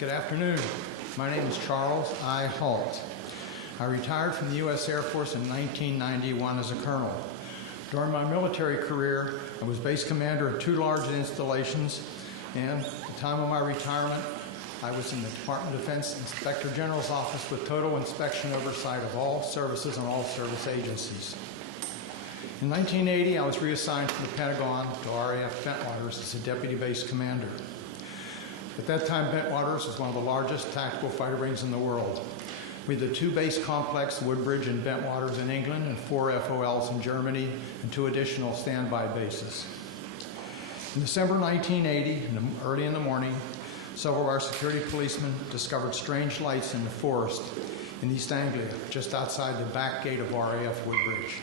Good afternoon. My name is Charles I. Halt. I retired from the U.S. Air Force in 1991 as a colonel. During my military career, I was base commander of 2 large installations, and at the time of my retirement, I was in the Department of Defense Inspector General's office with total inspection oversight of all services and all service agencies. In 1980, I was reassigned to the Pentagon to RAF Bentwaters as a deputy base commander. At that time, Bentwaters was one of the largest tactical fighter wings in the world. We had the 2 base complexes, Woodbridge and Bentwaters in England, and 4 FOLs in Germany, and 2 additional standby bases. In December 1980, early in the morning, several of our security policemen discovered strange lights in the forest in East Anglia, just outside the back gate of RAF Woodbridge.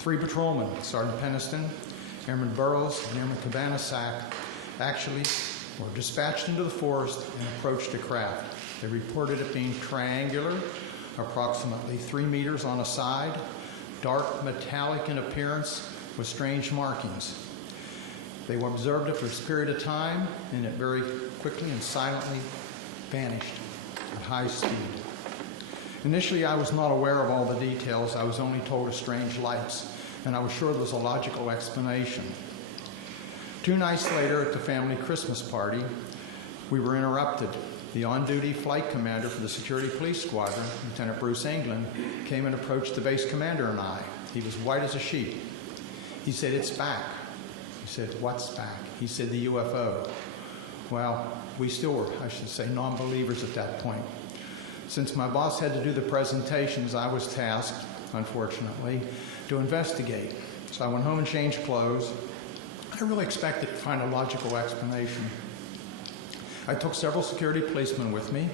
3 patrolmen, Sergeant Peniston, Airman Burrows, and Airman Cabana-Sack, actually were dispatched into the forest and approached the craft. They reported it being triangular, approximately 3 meters on a side, dark metallic in appearance with strange markings. They were observed it for a period of time, and it very quickly and silently vanished at high speed. Initially, I was not aware of all the details. I was only told of strange lights, and I was sure there was a logical explanation. 2 nights later, at the family Christmas party, we were interrupted. The on-duty flight commander for the security police squadron, Lieutenant Bruce England, came and approached the base commander and I. He was white as a sheet. He said, "It's back." I said, "What's back?" He said, "The UFO." Well, we still were, I should say, non-believers at that point. Since my boss had to do the presentations, I was tasked, unfortunately, to investigate. So I went home and changed clothes. I really expected to find a logical explanation. I took several security policemen with me,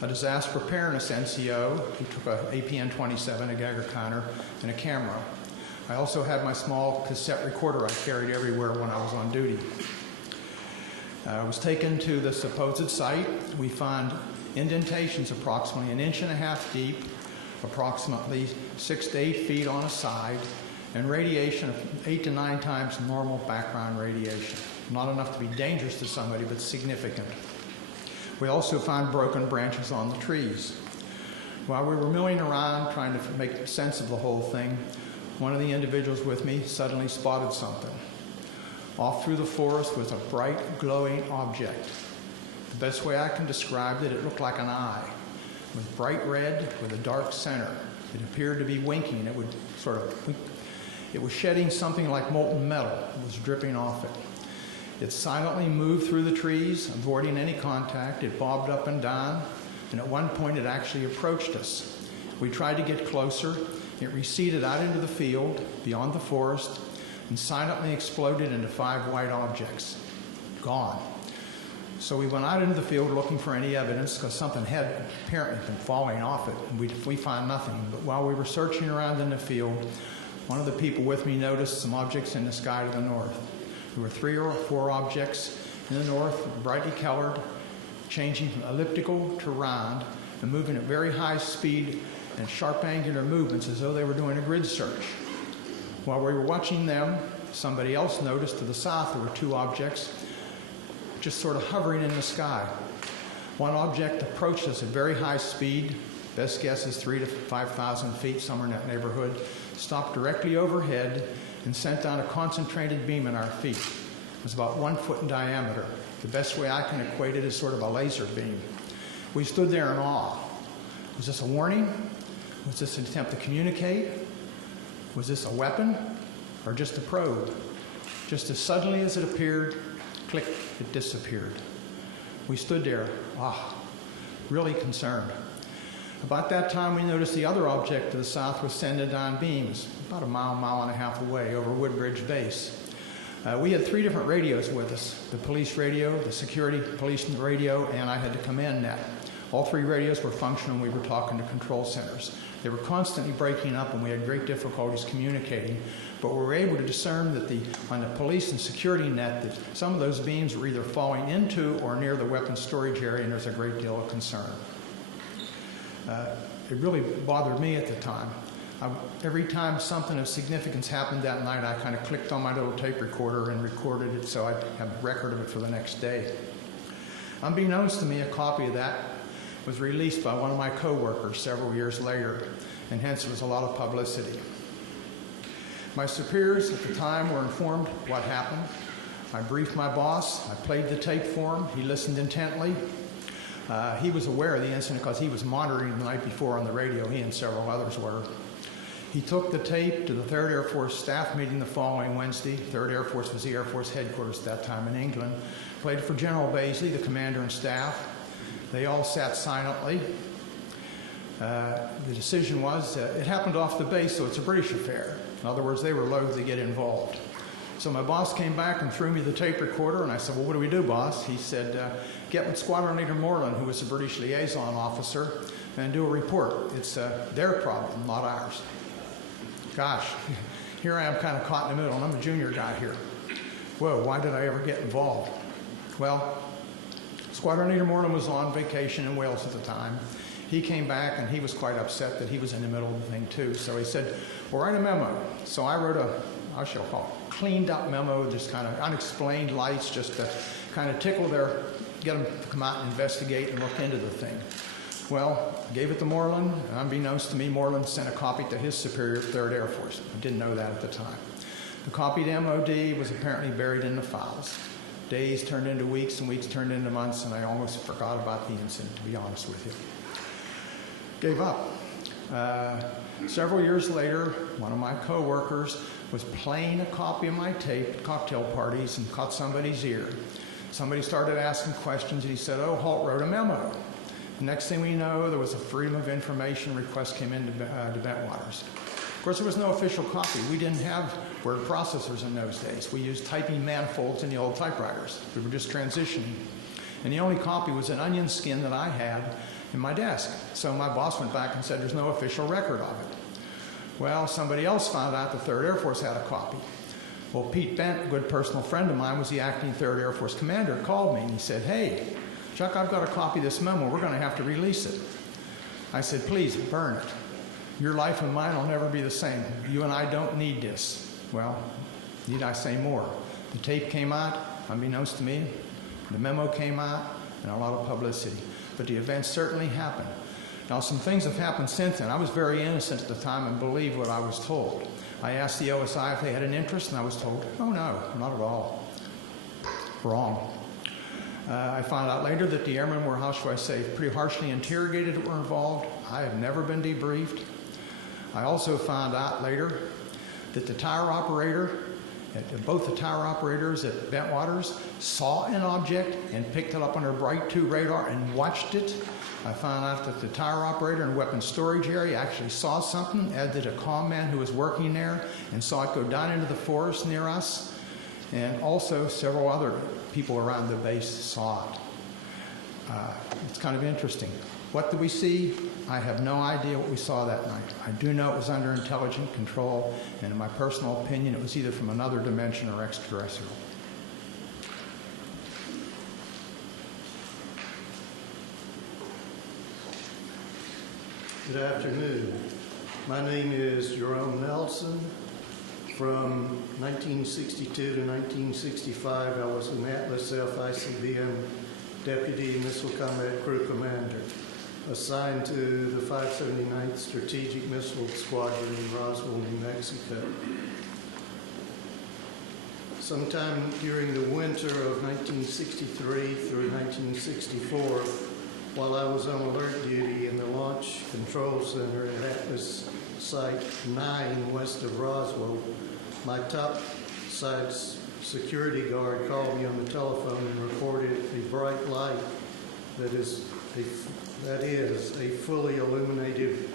a disaster preparedness NCO who took a APN-27, a Geiger counter, and a camera. I also had my small cassette recorder I carried everywhere when I was on duty. I was taken to the supposed site. We found indentations approximately 1.5 inches deep, approximately 6 to 8 feet on a side, and radiation of 8 to 9 times normal background radiation. Not enough to be dangerous to somebody, but significant. We also found broken branches on the trees. While we were milling around trying to make sense of the whole thing, one of the individuals with me suddenly spotted something. Off through the forest was a bright, glowing object. The best way I can describe it, it looked like an eye. It was bright red with a dark center. It appeared to be winking. It would sort of wink. It was shedding something like molten metal. It was dripping off it. It silently moved through the trees, avoiding any contact. It bobbed up and down, and at one point it actually approached us. We tried to get closer. It receded out into the field, beyond the forest, and silently exploded into 5 white objects. Gone. So we went out into the field looking for any evidence, because something had apparently been falling off it, and we found nothing. But while we were searching around in the field, one of the people with me noticed some objects in the sky to the north. There were 3 or 4 objects in the north, brightly colored, changing from elliptical to round, and moving at very high speed and sharp angular movements as though they were doing a grid search. While we were watching them, somebody else noticed to the south there were 2 objects just sort of hovering in the sky. One object approached us at very high speed, best guess is 3,000 to 5,000 feet, somewhere in that neighborhood, stopped directly overhead and sent down a concentrated beam at our feet. It was about 1 foot in diameter. The best way I can equate it is sort of a laser beam. We stood there in awe. Was this a warning? Was this an attempt to communicate? Was this a weapon or just a probe? Just as suddenly as it appeared, click, it disappeared. We stood there, really concerned. About that time, we noticed the other object to the south was sending down beams, about a mile and a half away over Woodbridge Base. We had 3 different radios with us, the police radio, the security police radio, and I had the command net. All 3 radios were functional. We were talking to control centers. They were constantly breaking up, and we had great difficulties communicating, but we were able to discern that on the police and security net that some of those beams were either falling into or near the weapons storage area, and there's a great deal of concern. It really bothered me at the time. Every time something of significance happened that night, I kind of clicked on my little tape recorder and recorded it so I'd have a record of it for the next day. Unbeknownst to me, a copy of that was released by one of my coworkers several years later, and hence there was a lot of publicity. My superiors at the time were informed what happened. I briefed my boss. I played the tape for him. He listened intently. He was aware of the incident because he was monitoring the night before on the radio. He and several others were. He took the tape to the 3rd Air Force staff meeting the following Wednesday. 3rd Air Force was the Air Force headquarters at that time in England. Played it for General Baisley, the commander and staff. They all sat silently. The decision was, it happened off the base, so it's a British affair. In other words, they were loath to get involved. So my boss came back and threw me the tape recorder, and I said, well, what do we do, boss? He said, get with Squadron Leader Moreland, who was the British liaison officer, and do a report. It's their problem, not ours. Gosh, here I am kind of caught in the middle, and I'm a junior guy here. Whoa, why did I ever get involved? Well, Squadron Leader Moreland was on vacation in Wales at the time. He came back, and he was quite upset that he was in the middle of the thing, too. So he said, well, write a memo. So I wrote a, I shall call it, cleaned up memo, just kind of unexplained lights, just to kind of tickle their, get them to come out and investigate and look into the thing. Well, I gave it to Moreland, and unbeknownst to me, Moreland sent a copy to his superior, 3rd Air Force. I didn't know that at the time. The copy to MOD was apparently buried in the files. Days turned into weeks, and weeks turned into months, and I almost forgot about the incident, to be honest with you. Gave up. Several years later, one of my coworkers was playing a copy of my tape at cocktail parties and caught somebody's ear. Somebody started asking questions, and he said, oh, Halt wrote a memo. The next thing we know, there was a Freedom of Information request came into Bentwaters. Of course, there was no official copy. We didn't have word processors in those days. We used typing manifolds in the old typewriters. We were just transitioning. And the only copy was an onion skin that I had in my desk. So my boss went back and said, there's no official record of it. Well, somebody else found out the 3rd Air Force had a copy. Well, Pete Bent, a good personal friend of mine, was the acting 3rd Air Force commander, called me and he said, hey, Chuck, I've got a copy of this memo. We're going to have to release it. I said, please, burn it. Your life and mine will never be the same. You and I don't need this. Well, need I say more? The tape came out, unbeknownst to me. The memo came out, and a lot of publicity. But the event certainly happened. Now, some things have happened since then. I was very innocent at the time and believed what I was told. I asked the OSI if they had an interest, and I was told, oh, no, not at all. Wrong. I found out later that the airmen were, how shall I say, pretty harshly interrogated that were involved. I have never been debriefed. I also found out later that the tower operator, both the tower operators at Bentwaters saw an object and picked it up on their Bright 2 radar and watched it. I found out that the tower operator in the weapons storage area actually saw something, as did a comm man who was working there, and saw it go down into the forest near us. And also several other people around the base saw it. It's kind of interesting. What did we see? I have no idea what we saw that night. I do know it was under intelligent control, and in my personal opinion, it was either from another dimension or extraterrestrial. Good afternoon. My name is Jerome Nelson. From 1962 to 1965, I was an Atlas F-ICBM Deputy Missile Combat Crew Commander, assigned to the 579th Strategic Missile Squadron in Roswell, New Mexico. Sometime during the winter of 1963 through 1964, while I was on alert duty in the Launch Control Center at Atlas Site 9 west of Roswell, my top side security guard called me on the telephone and reported a bright light that is a fully illuminated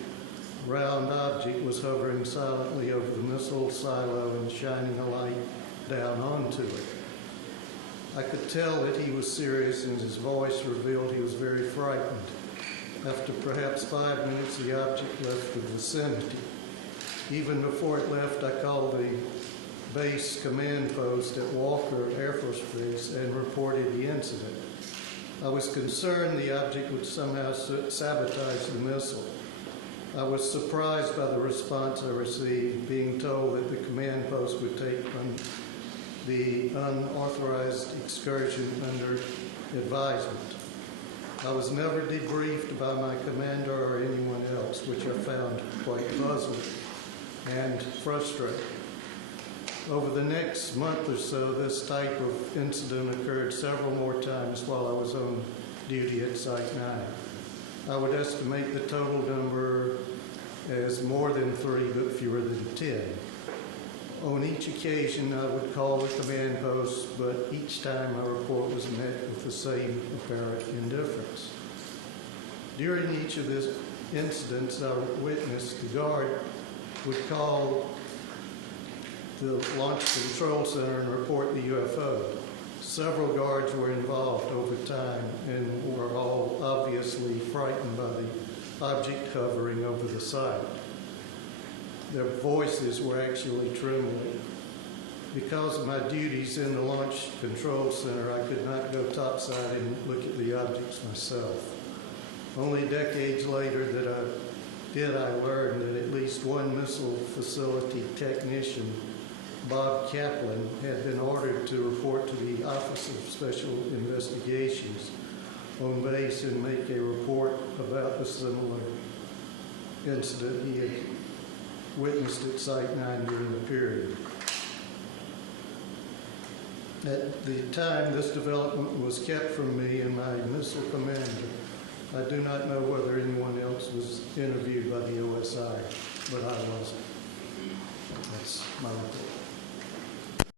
round object was hovering silently over the missile silo and shining a light down onto it. I could tell that he was serious, and his voice revealed he was very frightened. After perhaps 5 minutes, the object left the vicinity. Even before it left, I called the base command post at Walker Air Force Base and reported the incident. I was concerned the object would somehow sabotage the missile. I was surprised by the response I received, being told that the command post would take the unauthorized excursion under advisement. I was never debriefed by my commander or anyone else, which I found quite puzzling and frustrating. Over the next month or so, this type of incident occurred several more times while I was on duty at Site 9. I would estimate the total number as more than 3, but fewer than 10. On each occasion, I would call the command post, but each time my report was met with the same apparent indifference. During each of these incidents I witnessed, the guard would call the Launch Control Center and report the UFO. Several guards were involved over time and were all obviously frightened by the object hovering over the site. Their voices were actually trembling. Because of my duties in the Launch Control Center, I could not go topside and look at the objects myself. Only decades later I learned that at least one missile facility technician, Bob Kaplan, had been ordered to report to the Office of Special Investigations on base and make a report about the similar incident he had witnessed at Site 9 during the period. At the time, this development was kept from me and my missile commander. I do not know whether anyone else was interviewed by the OSI, but I wasn't. That's my report.